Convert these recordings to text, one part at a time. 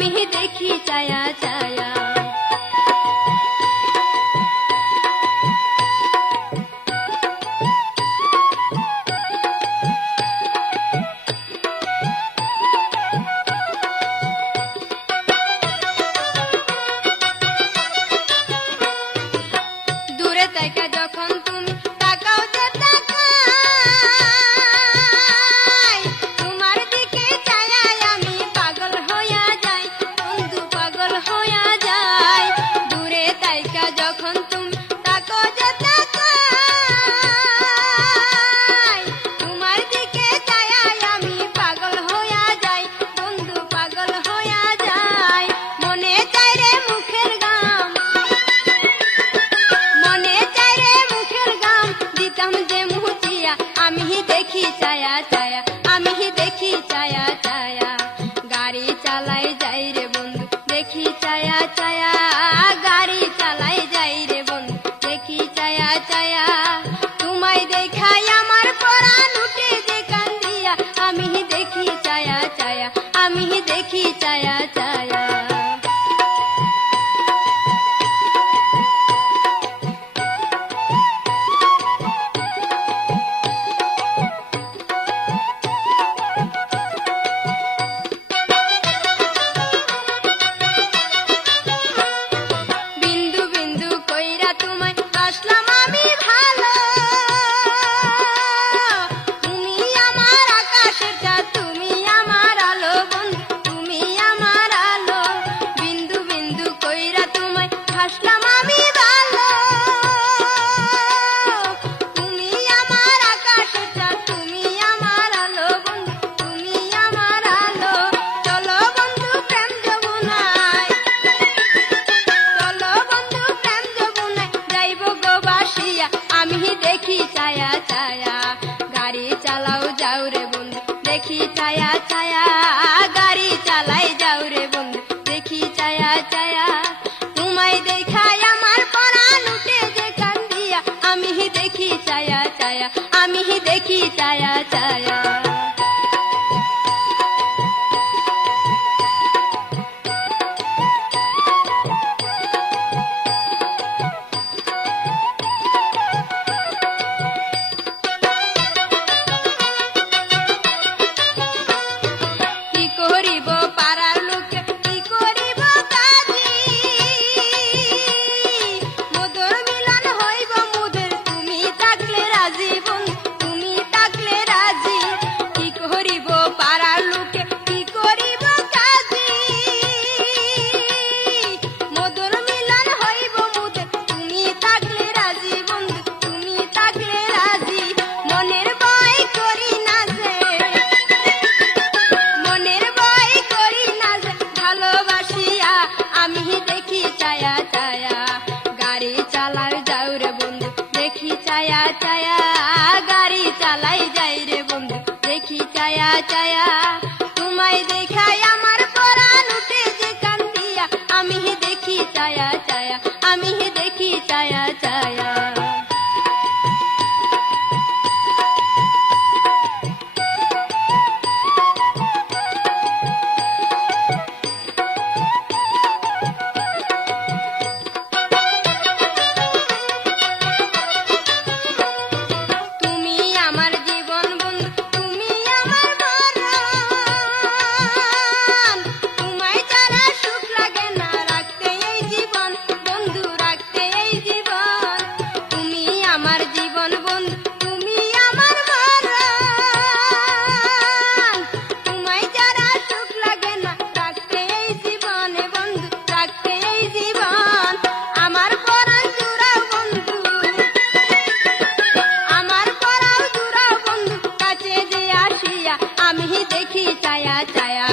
আমি দেখি ছায়া ছায়া। দূরে থেকে যখন তুমি তাকাও যে তাকাই, তোমার দিকে ছায়ায় আমি পাগল হইয়া যাই, বন্ধু পাগল হইয়া যাই। দূরে থেকে যখন তুমি তাকাও যে তাকাই, তোমার দিকে ছায়ায় আমি পাগল হইয়া যাই, বন্ধু পাগল হইয়া যাই। মনে চাই রে মুখের গাম, মনে চাই রে মুখের গাম, দিতাম যে মুচিয়া। আমি দেখি ছায়া ছায়া, আমি দেখি ছায়া ছায়া। গাড়ি চালাই যাই রে বন্ধু, দেখি ছায়া ছায়া। গাড়ি চালাই যাই রে বন্ধু, দেখি ছায়া ছায়া। তোমায় দেখাই আমার পরাণ উঠে যে কান্দিয়া। আমি দেখি ছায়া ছায়া, আমি দেখি ছায়া ছায়া। বিন্দু বিন্দু কইরা তোমায় আসলাম আমি ভালো, তুমি আমার আকাশের চাঁদ, তুমি আমার আলো বন্ধু, তুমি আমার আলো। বিন্দু বিন্দু কইরা তোমায় আসলাম আমি ভালো, তুমি আমার আকাশের চাঁদ, তুমি আমার আলো বন্ধু, তুমি আমার আলো। চলো বন্ধু প্রেম যমুনায়, চলো বন্ধু প্রেম যমুনায়, যাইব গো বাসিয়া। আমি দেখি ছায়া ছায়া। গাড়ি চালাও যাও রে বন্ধু, দেখি ছায়া ছায়া। গাড়ি চালাই যাও রে বন্ধু, দেখি ছায়া ছায়া। তোমায় দেখাই আমার পরাণ উঠে যে কান্দিয়া। আমি দেখি ছায়া ছায়া, আমি দেখি ছায়া ছায়া। কি করিব পাড়ার লোকে, কি করিব কাজী, মোদের মিলন হইব মোদের, তুমি থাকলে রাজি বন্ধু, তুমি থাকলে রাজি। কি করিব পাড়ার লোকে, কি করিব কাজী, মোদের মিলন হইব মোদের, তুমি থাকলে রাজি বন্ধু, তুমি থাকলে রাজি। মনের ভয় করি না যে, মনের ভয় করি না যে, ভালোবাসিয়া। আমি দেখি ছায়া ছায়া। গাড়ি চালাই যাও রে বন্ধু, দেখি ছায়া ছায়া। গাড়ি চালাই যাই রে বন্ধু, দেখি ছায়া ছায়া। তোমায় দেখাই আমার পরাণ উঠে যে কান্দিয়া। আমি দেখি ছায়া ছায়া, আমি দেখি ছায়া ছায়া। তুমি আমার জীবন বন্ধু, তুমি আমার মরণ। তোমায় ছাড়া সুখ লাগে না, রাখতে এই জীবন বন্ধু, রাখতে এই জীবন। তুমি আমার জীবন বন্ধু, তুমি আমার মরণ। তোমায় ছাড়া সুখ লাগে না, রাখতে এই জীবনে বন্ধু, রাখতে এই জীবন। আমার পরাণ জুড়াও বন্ধু, আমার পরাও জুড়াও বন্ধু, কাছে যে আসিয়া। আমি দেখি ছায়া ছায়া।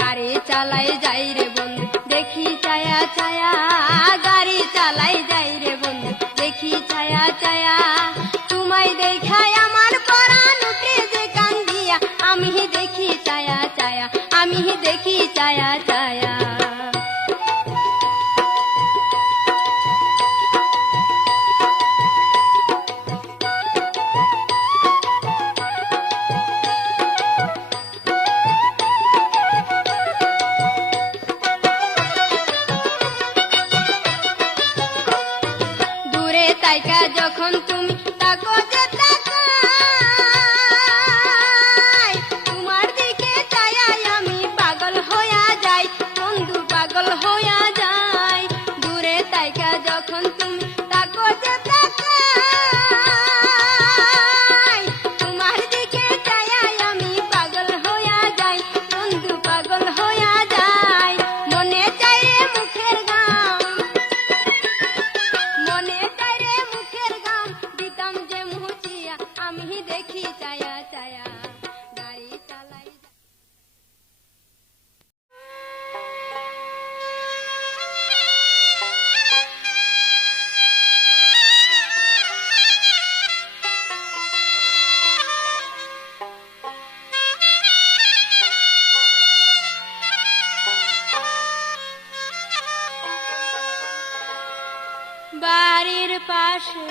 গাড়ি চালাই যাই রে বন্ধু, দেখি ছায়া ছায়া। গাড়ি চালাই যাই রে বন্ধু, দেখি ছায়া ছায়া। তোমায় দেখাই আমার পরাণ উঠে যে কান্দিয়া। আমি দেখি ছায়া ছায়া, আমি দেখি ছায়া ছায়া। যখন তুমি তাকো যে তাকাই, তোমার দিকে চাইয়াই আমি পাগল হইয়া যাই, বন্ধু পাগল হইয়া যাই। দূরে তাইকা যখন তুমি তাকো যে তাকাই, তোমার দিকে চাইয়াই আমি পাগল হইয়া যাই, বন্ধু পাগল হইয়া যাই। মনে চাই রে মুখের গাম, মনে চাই রে মুখের গাম, দিতাম যে মুচিয়া আমি দেখি চায়া চায়া গাড়ি চালাই। বাড়ির পাশে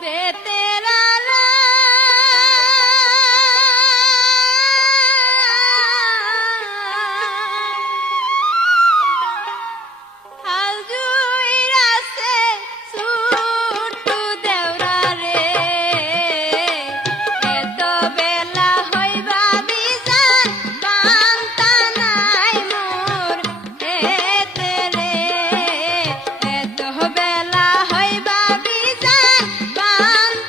বেতেরারা হাল জুইরাছে ছুট্টু দেওরা রে, এত বেলা হইবা বিজান বান্তা নাই মোর হেতে রে, এত বেলা হইবা বিজান বান্তা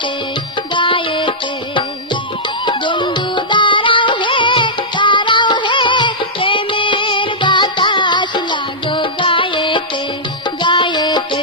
গায়েতে গায়েতে বন্ধু দাঁড়াও হে প্রেমের বাতাস লাগো গায়েতে গায়েতে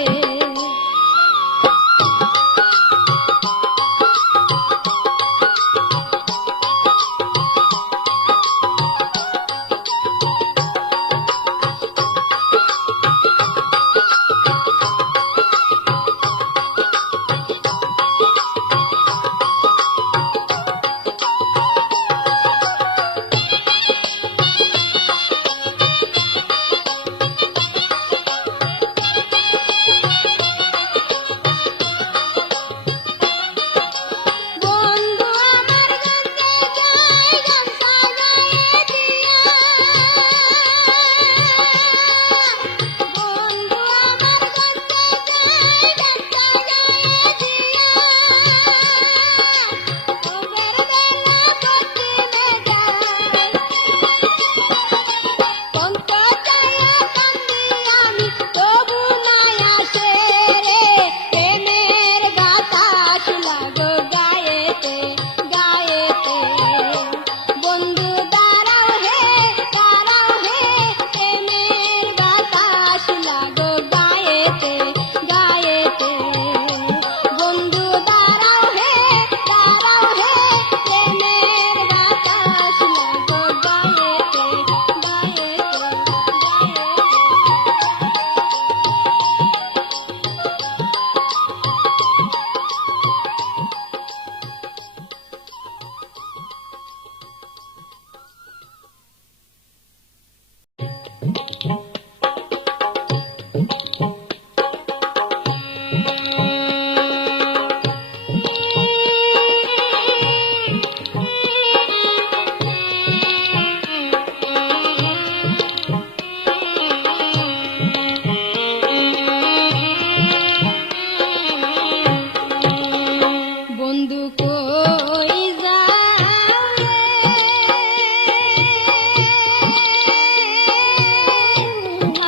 বন্ধু আমার গাছে গায় গামছা গায়ে দিয়া বন্ধু আমার গাছে গায় গামছা গায়ে দিয়া ওদের বেলা পশ্চিমে যায় কন্ত চায়া কান্দি আমি তবু নাই আসে রে প্রেমের বাতাস লাগো গায়েতে গায়েতে বন্ধু দাঁড়াও হে প্রেমের বাতাস লাগো গায়েতে গায়েতে বন্ধু দাঁড়াও হে প্রেমের বাতাস লাগো গায়েতে বন্ধু কই যাও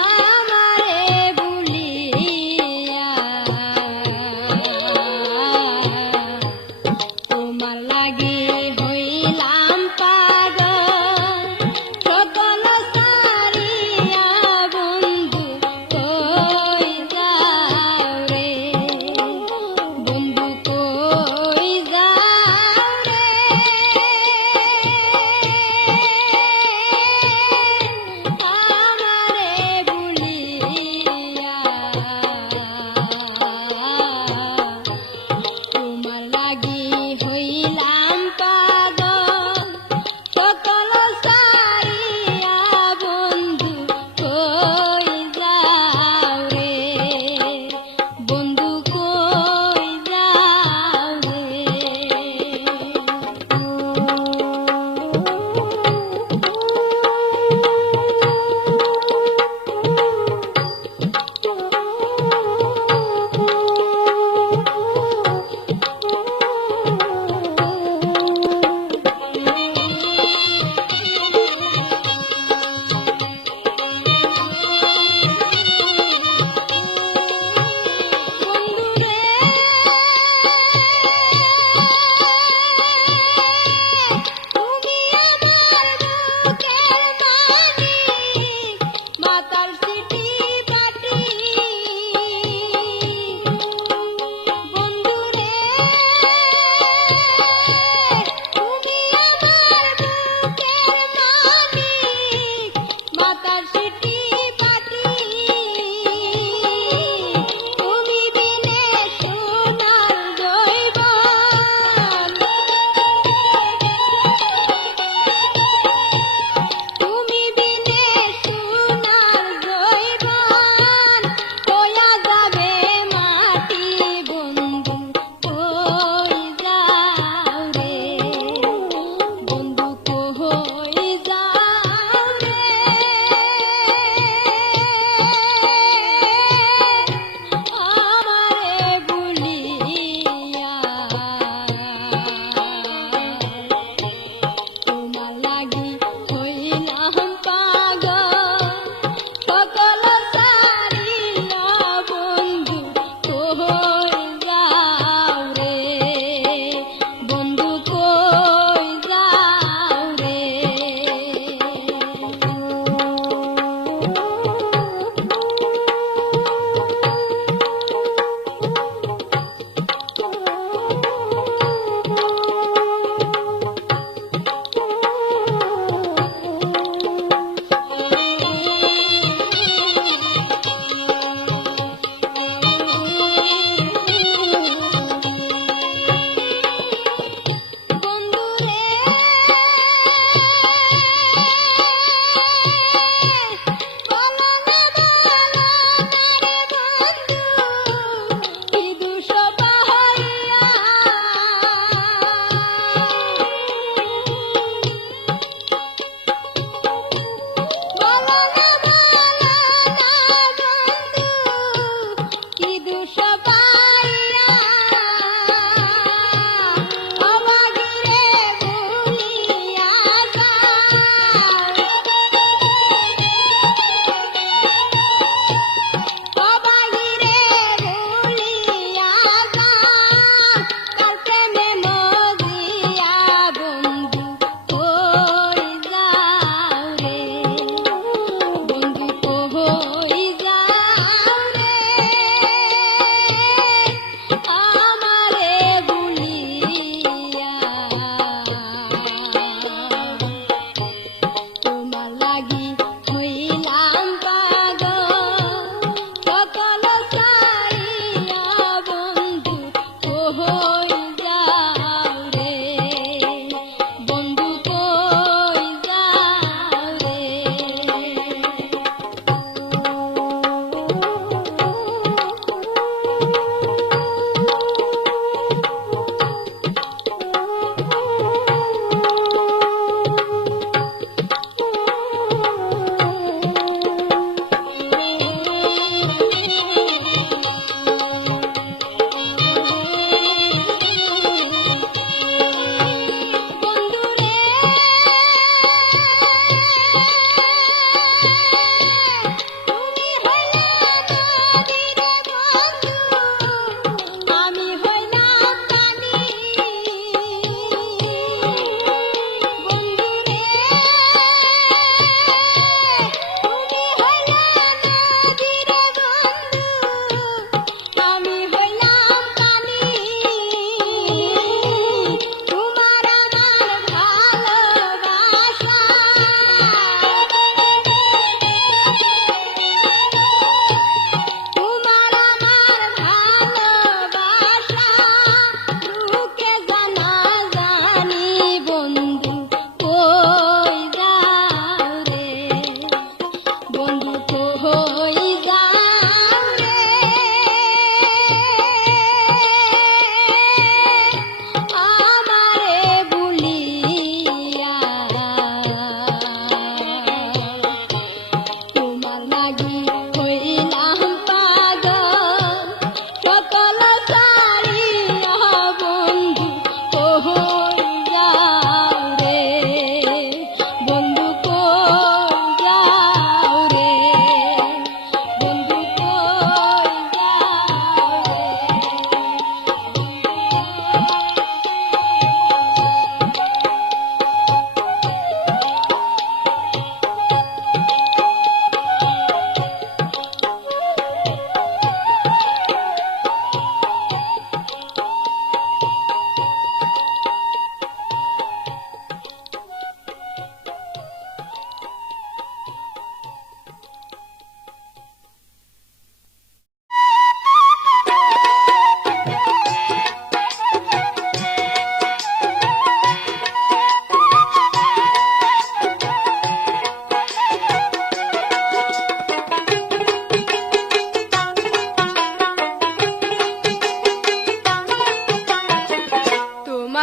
আমারে ভুলিয়া তোমার লাগি হইলাম পাগল সকল সারিয়া বন্ধু কই যাও রে বন্ধু কই যাও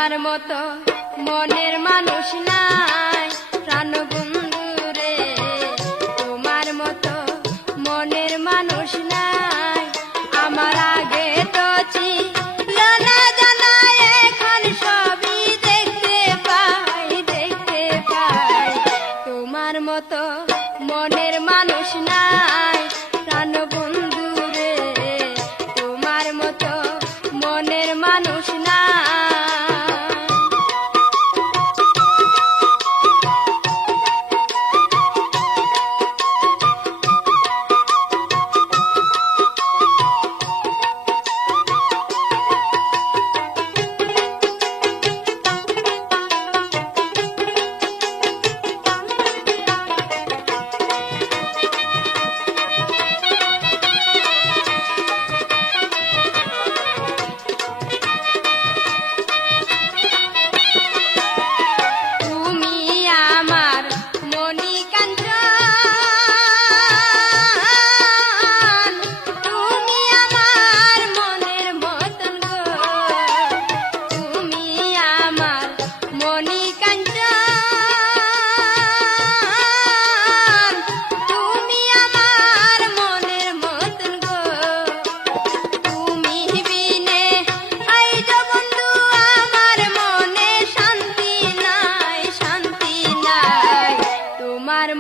তোমার মতো মনের মানুষ নাই প্রাণ বন্ধু রে, তোমার মতো মনের মানুষ নাই। আমার আগে তো ছিল না জানা, এখন সবই দেখতে পাই, দেখতে পাই। তোমার মতো মনের মানুষ নাই প্রাণ বন্ধু রে, তোমার মতো মনের মানুষ নাই।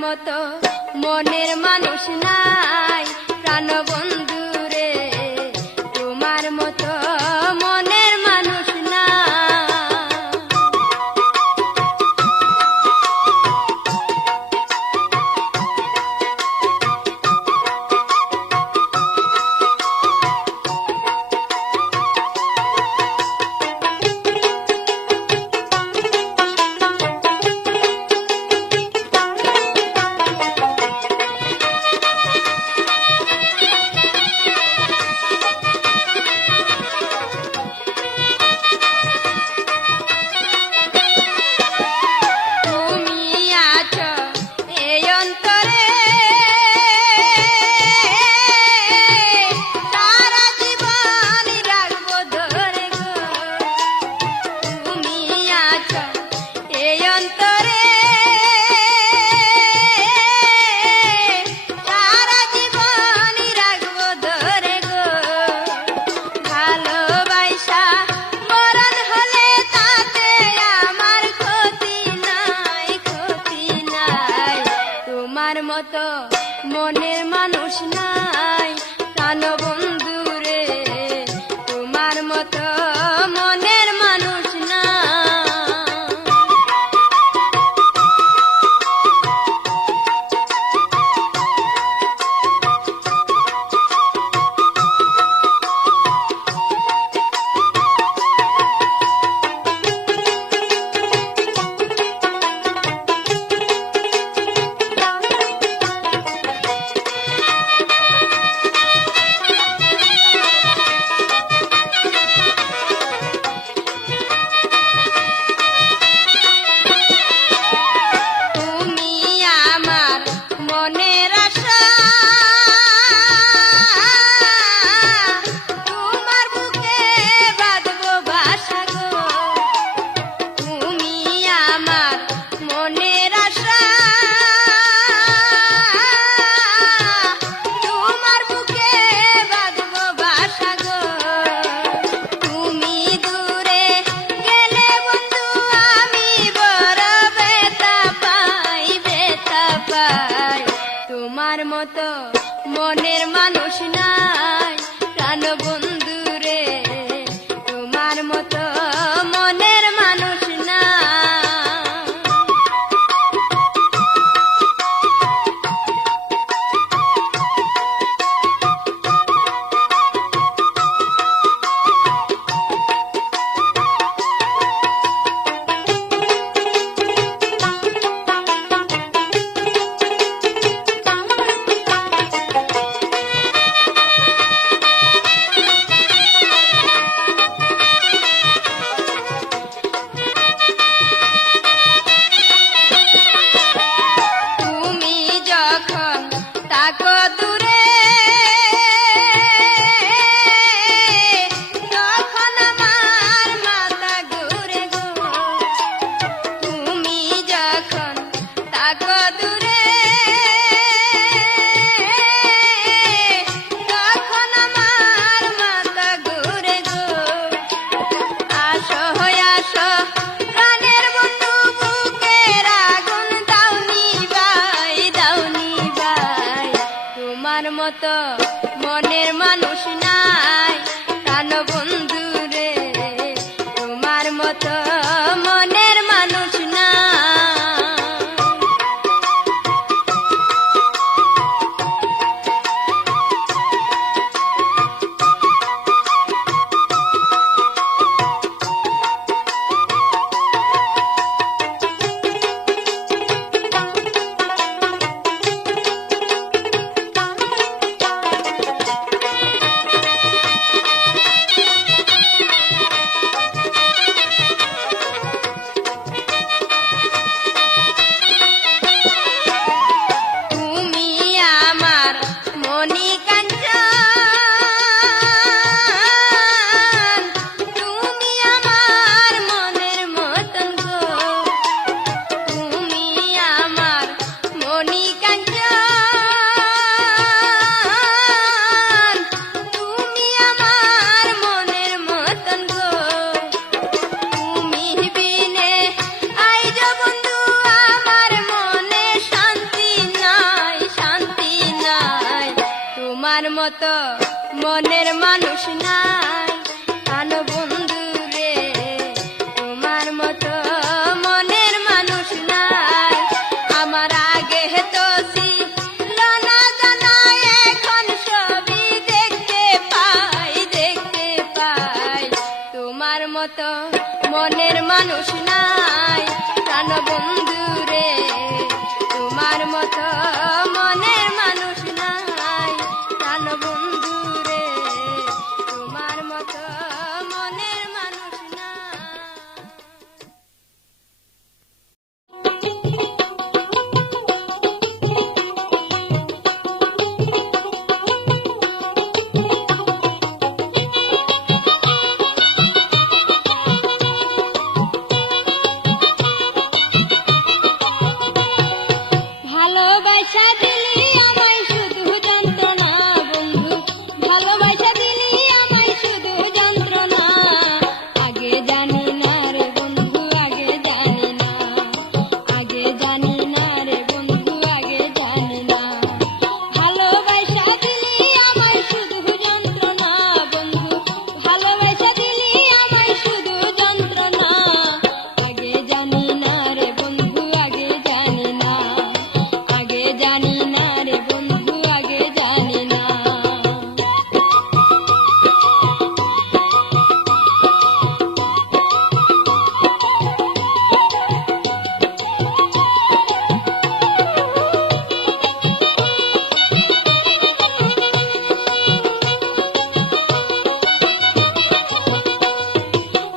মতো মনের মানুষ নাই প্রাণ বন্ধু রে, তোমার মতো মনের মানুষ নাই। তোমার মতো মনের মানুষ নাই প্রাণ বন্ধু রে, তোমার মতো মনের মানুষ নাই। তোমার মতো মনের মানুষ নাই প্রাণ বন্ধু রে, তোমার মতো মনের মানুষ নাই। মতো মনের মানুষ নাই প্রাণ বন্ধু রে, তোমার মতো মনের মানুষ নাই। তোমার মতো মনের মানুষ নাই প্রাণ বন্ধু রে, তোমার মতো মনের মানুষ নাই। আমার আগে তো ছিল না জানা, এখন সবই দেখতে পাই, তোমার মতো মনের মানুষ নাই প্রাণ বন্ধু রে, তোমার মতো মনের মানুষ নাই প্রাণ বন্ধু রে, তোমার মতো মনের মানুষ নাই। ভালোবাসা দিলি আমায় শুধু যন্ত্রণা বন্ধু, ভালোবাসা দিলি আমায় শুধু যন্ত্রণা, আগে জানি না রে বন্ধু, আগে জানি না, আগে জানি না রে বন্ধু, আগে জানি না। ভালোবাসা দিলি আমায় শুধু যন্ত্রণা বন্ধু, ভালোবাসা দিলি আমায় শুধু যন্ত্রণা, আগে জানি না রে বন্ধু, আগে জানি না, আগে জানি না রে বন্ধু, আগে জানি না।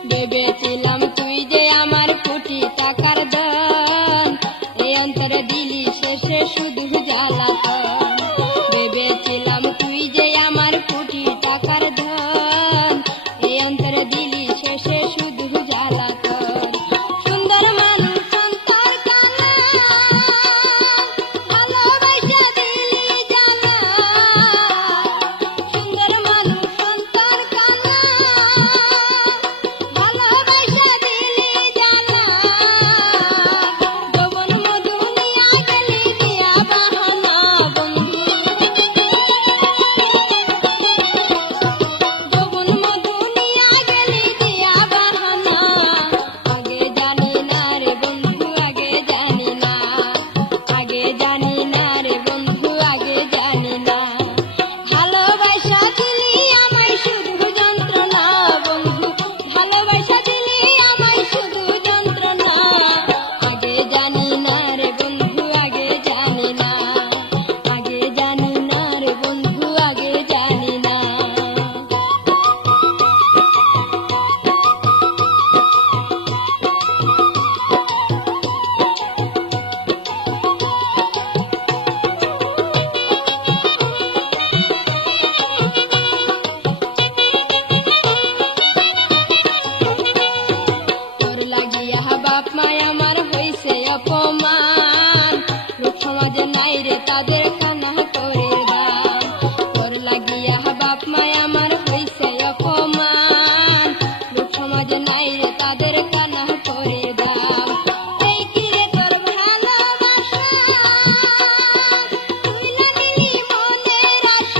ভেবেছিলাম তুই যে আমার কোটি টাকার ধন, এই অন্তরে দিলি শেষে শুধু জ্বালাতন। ভেবেছিলাম তুই যে আমার কোটি টাকার ধন, এই অন্তরে দিলি শেষে শুধু জ্বালাতন। সুন্দর মানুষ অন্তর কানা, ভালোবাসা দিলি জ্বালা, সুন্দর মানুষ অন্তর কানা, ভালোবাসা দিলি জ্বালা, যৌবন মধু নিয়া গেলি দিয়া বাহানা বন্ধু, যৌবন মধু নিয়া গেলি দিয়া বাহানা, আগে জানি না রে বন্ধু, আগে জানি না, আগে জানি না রে বন্ধু, আগে জানি না। ভালোবাসা দিলি আমায় শুধু যন্ত্রণা বন্ধু, ভালোবাসা দিলি আমায় শুধু যন্ত্রণা, আগে জানি না রে বন্ধু, আগে জানি না, আগে জানি না রে বন্ধু, আগে জানি না। তোর লাগিয়া বাপ মায় আমার হইছে অপমান, লোক সমাজে নাই রে তাদের কানা করে দান। তোর লাগিয়া বাপ মায় আমার হইছে অপমান, লোক সমাজে নাই রে তাদের কানা করে দান। এই কি রে তোর ভালোবাসা, তুই না নিলি মনের আশা,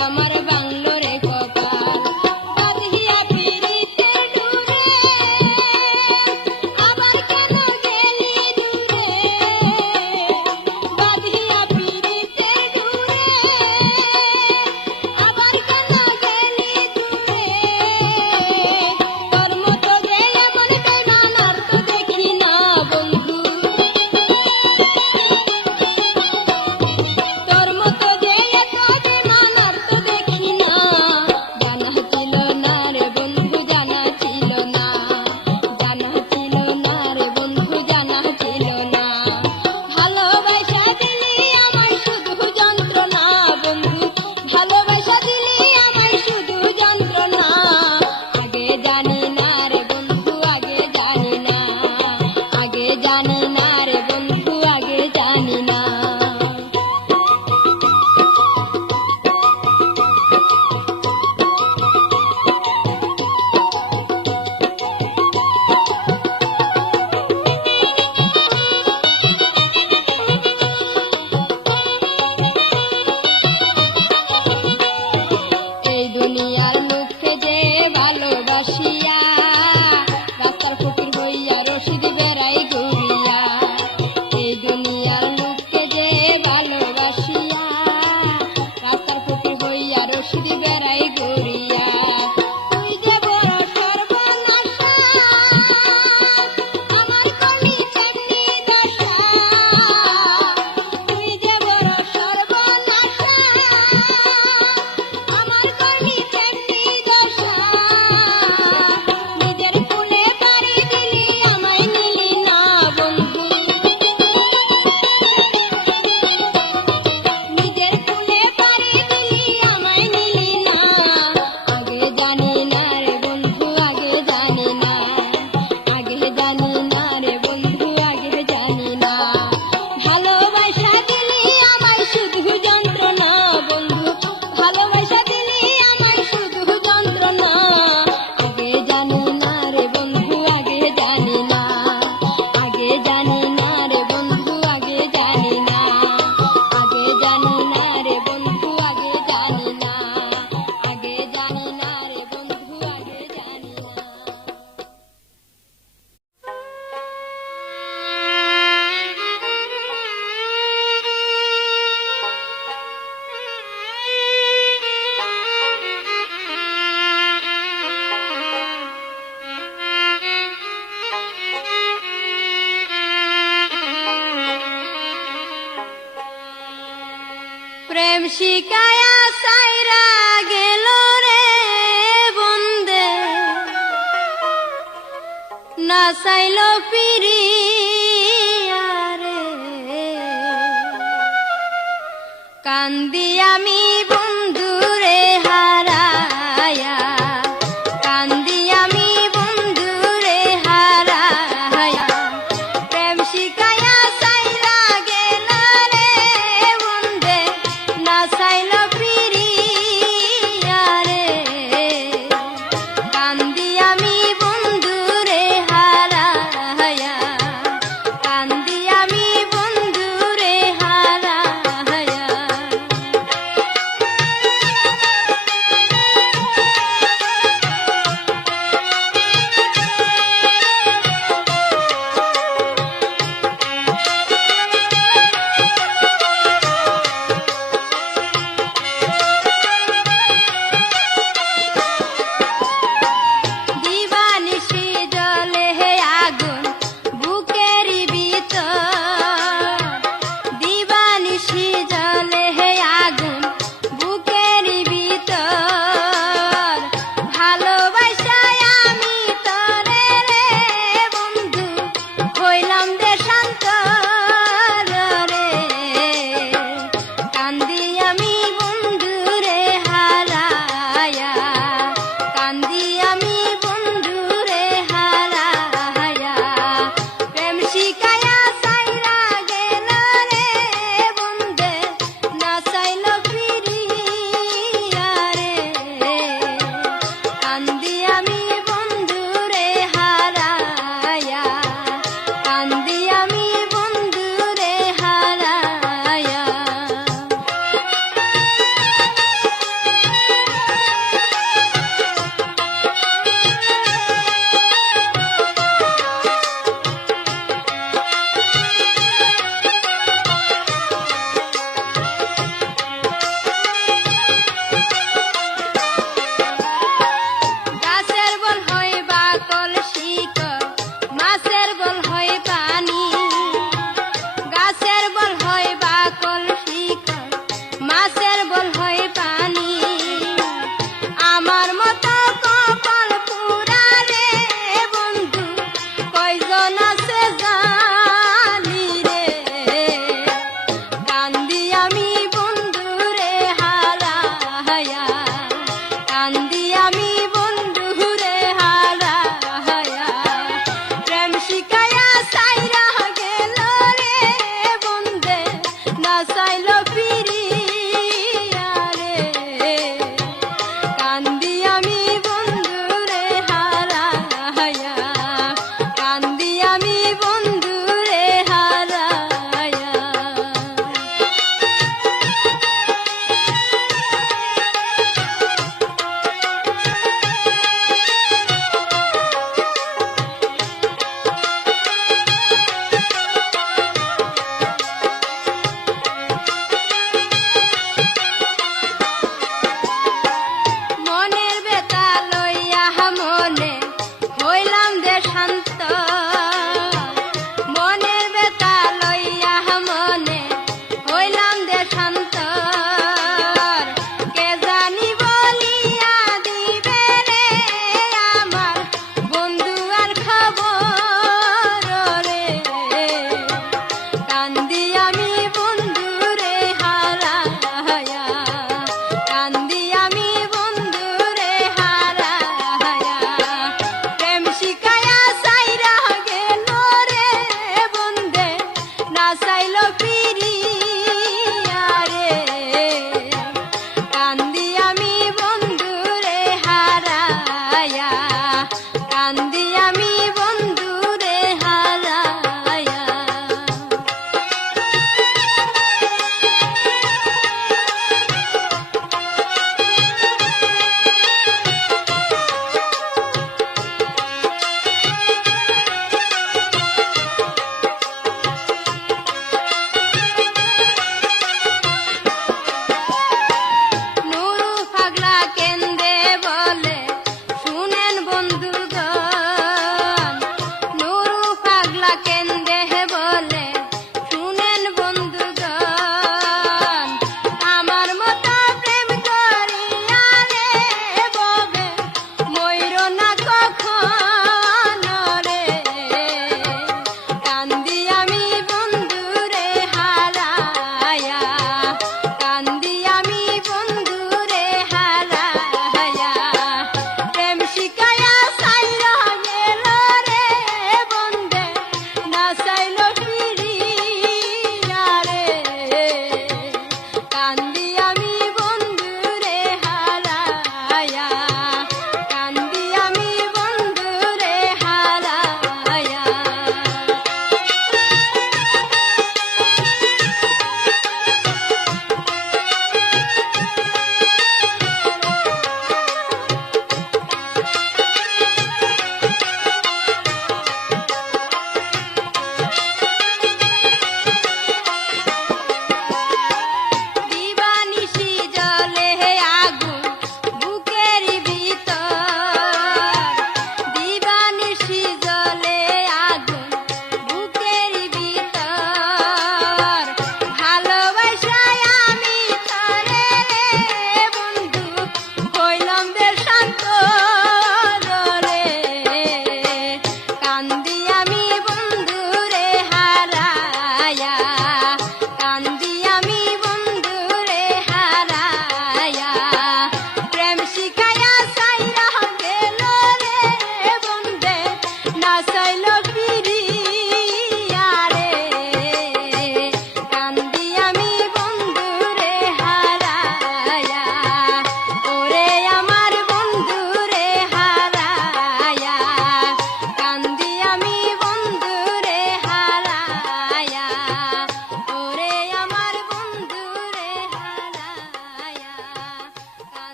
আমার বাংলো রে কপাল বাঁধিয়া পিরিতের ডুরে আবার কেন গেলি দূরে বাঁধিয়া পিরিতের ডুরে আবার কেন গেলি দূরে তোর মতো যে এমন বেইমান আর তো দেখি না বন্ধু তোর মতো যে এত বেইমান আর তো দেখি না জানা ছিল না রে বন্ধু জানা ছিল না জানা ছিল না রে বন্ধু জানা ছিল না ভালোবাসা দিলি আমায় শুধু যন্ত্রণা বন্ধু ভালোবাসা দিলি আমায় শুধু যন্ত্রণা আগে জানি না রে বন্ধু আগে জানি না আগে জানি না রে বন্ধু আগে জানি না এই দুনিয়ার মুখে যে ভালোবাসিয়া রাস্তার ফকির হইয়া রশিদ বেড়াই ঘুরিয়া এই দুনিয়ার মুখে যে ভালোবাসিয়া রাস্তার ফকির হইয়া রশিদ বেড়াই ঘুরিয়া তুই যে বড় সর্বনাশা আমার কলি চাকরি দশা তুই যে বড় সর্বনাশা আমার কলি চাকরি দশা নিজের কুলে বাড়ি দিলি আমায় নিলি না বন্ধু নিজের কুলে বাড়ি দিলি আমায় নিলি না আগে জানি না রে বন্ধু আগে জানি না আগে জানি না রে বন্ধু আগে জানি না ভালোবাসা দিলি আমায় শুধু যন্ত্রণা বন্ধু ভালোবাসা দিলি আমায় শুধু যন্ত্রণা আগে জানি না রে বন্ধু আগে জানি না আগে জানি না রে বন্ধু আগে জানি না আগে জানি না রে বন্ধু আগে জানি না আগে জানি না রে বন্ধু আগে জানি না প্রেম শিকায়া সাইরা গেল রে বন্দে না চাইল ফিরিয়া রে কান্দি আমি বন্ধুরে হারায়া কান্দি আমি বন্ধুরে হারায়া প্রেম শিকায়া সাইরা গেল রে বন্দে না চাইল ফিরিয়া রে কান্দি আমি বন্ধুরে হারায়া কান্দি আমি বন্ধুরে হারায়া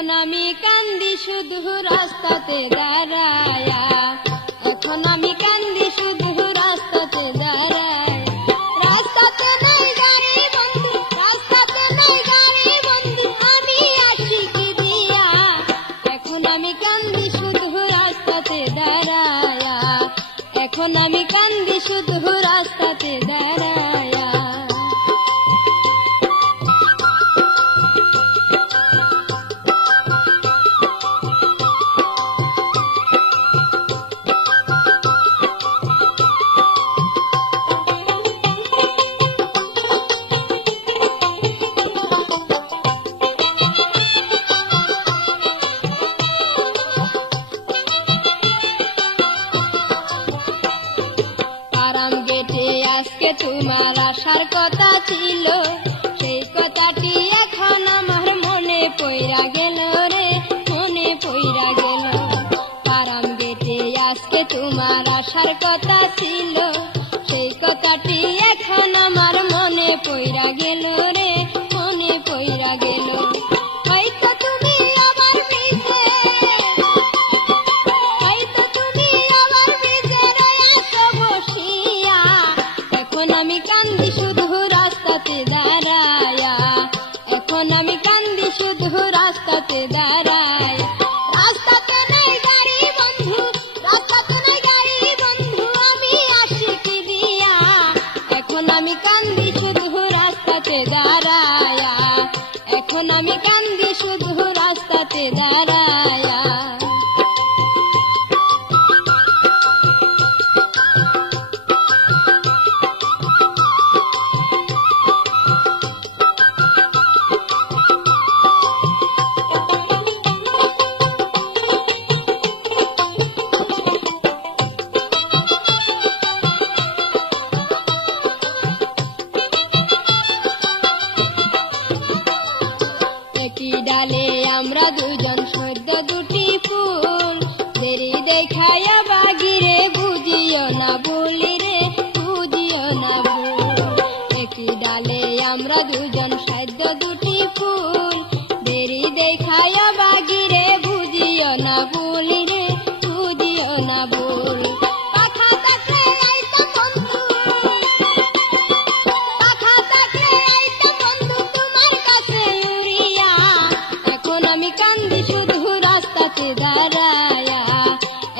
এখন আমি কান্দি শুধু রাস্তাতে দাঁড়ায়া, এখন আমি কান্দি শুধু রাস্তাতে দাঁড়ায়। রাস্তাতে নাই গাড়ি বন্ধু, রাস্তাতে নাই গাড়ি বন্ধু, আমি আসি কি দিয়া। এখন আমি কান্দি শুধু রাস্তাতে দাঁড়ায়া, এখন আমি কান্দি শুধু রাস্তাতে দাঁড়ায়া। আরাম গেটে আজকে তোমার আসার কথা ছিল, সেই কথাটি এখন আমার মনে পইরা গেল রে, মনে পইরা গেল। আরাম গেটে আজকে তোমার আসার কথা ছিল, সেই কথাটি এখন আমার মনে পইরা গেল রে, মনে পইরা গেল। হয়তো তুমি আবার পিছে, হয়তো তুমি আবার পিছে রয়াছো বসিয়া। এখন আমি কান্দি শুধু রাস্তাতে দাঁড়ায়া, এখন আমি কান্দি শুধু রাস্তাতে দাঁড়ায়। রাস্তাতে নেই গাড়ি বন্ধু, রাস্তাতে নেই গাড়ি বন্ধু, আমি আসি কি দিয়া। এখন আমি কান্দি শুধু রাস্তাতে দাঁড়ায়া, এখন আমি কান্দি শুধু রাস্তাতে দাঁড়ায়া। একই ডালে আমরা দুজন সদ্য দুটি ফুল, দেরি দেখায়া বাগিরে বুঝিও না বলি রে, বুঝিও না ভুল। একই ডালে আমরা দুজন সদ্য দুটি ফুল, দেরি দেখায়া বাগিরে বুঝিও না বলি রে, বুঝিও না ভুল। পাখা থাকলে আইতো বন্ধু, পাখা থাকলে আইতো বন্ধু তোমার কাছে উড়িয়া। এখন আমি কান্দি শুধু রাস্তাতে দাঁড়ায়া,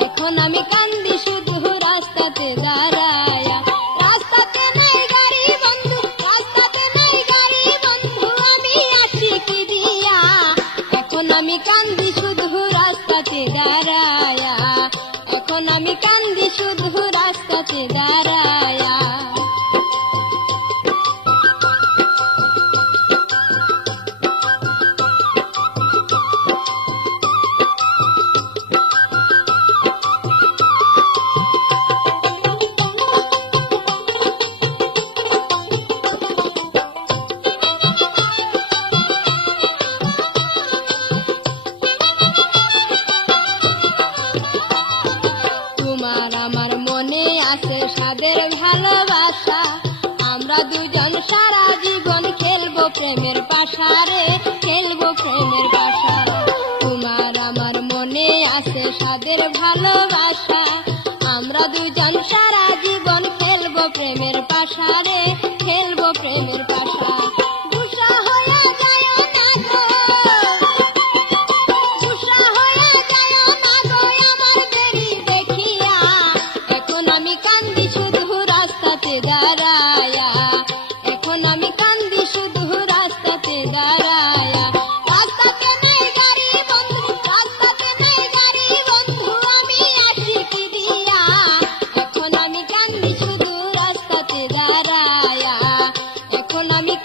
এখন আমি কান্দি শুধু রাস্তাতে দাঁড়ায়া। রাস্তাতে নাই গাড়ি বন্ধু, রাস্তাতে নাই গাড়ি বন্ধু, আমি আসি কি দিয়া। এখন আমি কান্দি শুধু রাস্তাতে দাঁড়ায়া, এখন আমি কান্দি শুধু রাস্তাতে দাঁড়ায়া। তোমার আমার মনে আছে সাদের ভালোবাসা, আমরা দুজন সারা জীবন খেলবো প্রেমের পাশা রে, খেলবো প্রেমের পাশা। তোমার আমার মনে আছে সাদের ভালোবাসা, আমরা দুজন সারা জীবন খেলবো প্রেমের পাশা রে, খেলবো প্রেমের পাশা। দুসা হইয়া যায় না গো, দুসা হইয়া যায় না গো আমার দেরি দেখিয়া। এখন আমি কান্দি শুধু রাস্তাতে দাঁড়ায়া, এখন আমি কান্দি শুধু রাস্তাতে দাঁড়ায়া। রাস্তাতে নাই গাড়ি বন্ধু, রাস্তাতে নাই গাড়ি বন্ধু, আমি আসি কি দিয়া। এখন আমি কান্দি শুধু রাস্তাতে দাঁড়ায়া, এখন আমি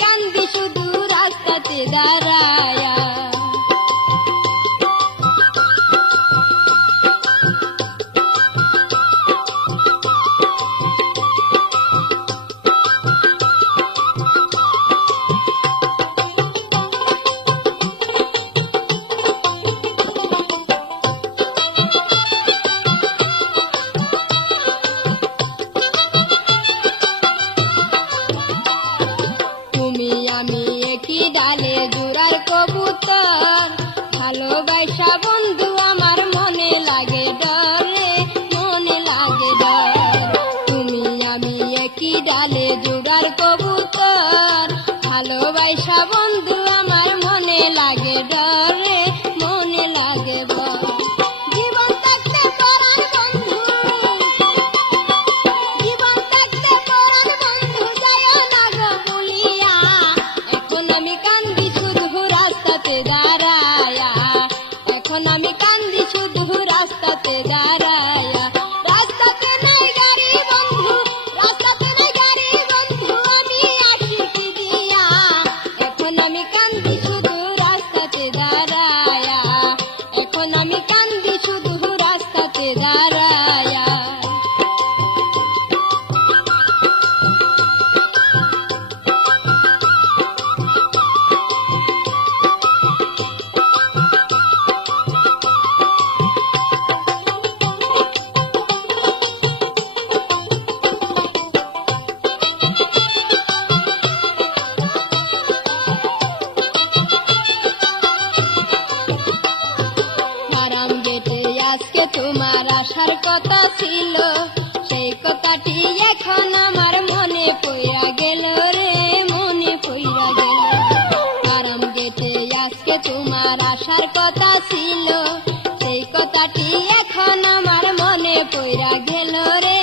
পয়সা বন্ধু আমার মনে লাগে ডরে, মনে লাগে ভয়। জীবন থাকতে পরাণ বন্ধু, জীবন থাকতে পরাণ বন্ধু যাইও না গো ভুলিয়া। এখন আমি কান্দি শুধু রাস্তাতে দাঁড়ায়া, এখন আমি কান্দি শুধু রাস্তাতে দাঁড়ায়া। রাস্তাতে নাই গাড়ি বন্ধু, রাস্তাতে নাই গাড়ি বন্ধু, আমি আসি কি দিয়া। এখন আমি কান্দি শুধু রাস্তাতে দাঁড়ায়া, এখন আমি কান্দি শুধু রাস্তাতে দাঁড়ায়া। হারাম গেটে আজকে তোমার আসার কথা ছিল, সেই কথাটি এখন আমার মনে পইরা গেল রে, মনে পইরা গেল। হারাম গেটে আজকে তোমার আসার কথা ছিল, সেই কথাটি এখন আমার মনে পইরা গেল রে,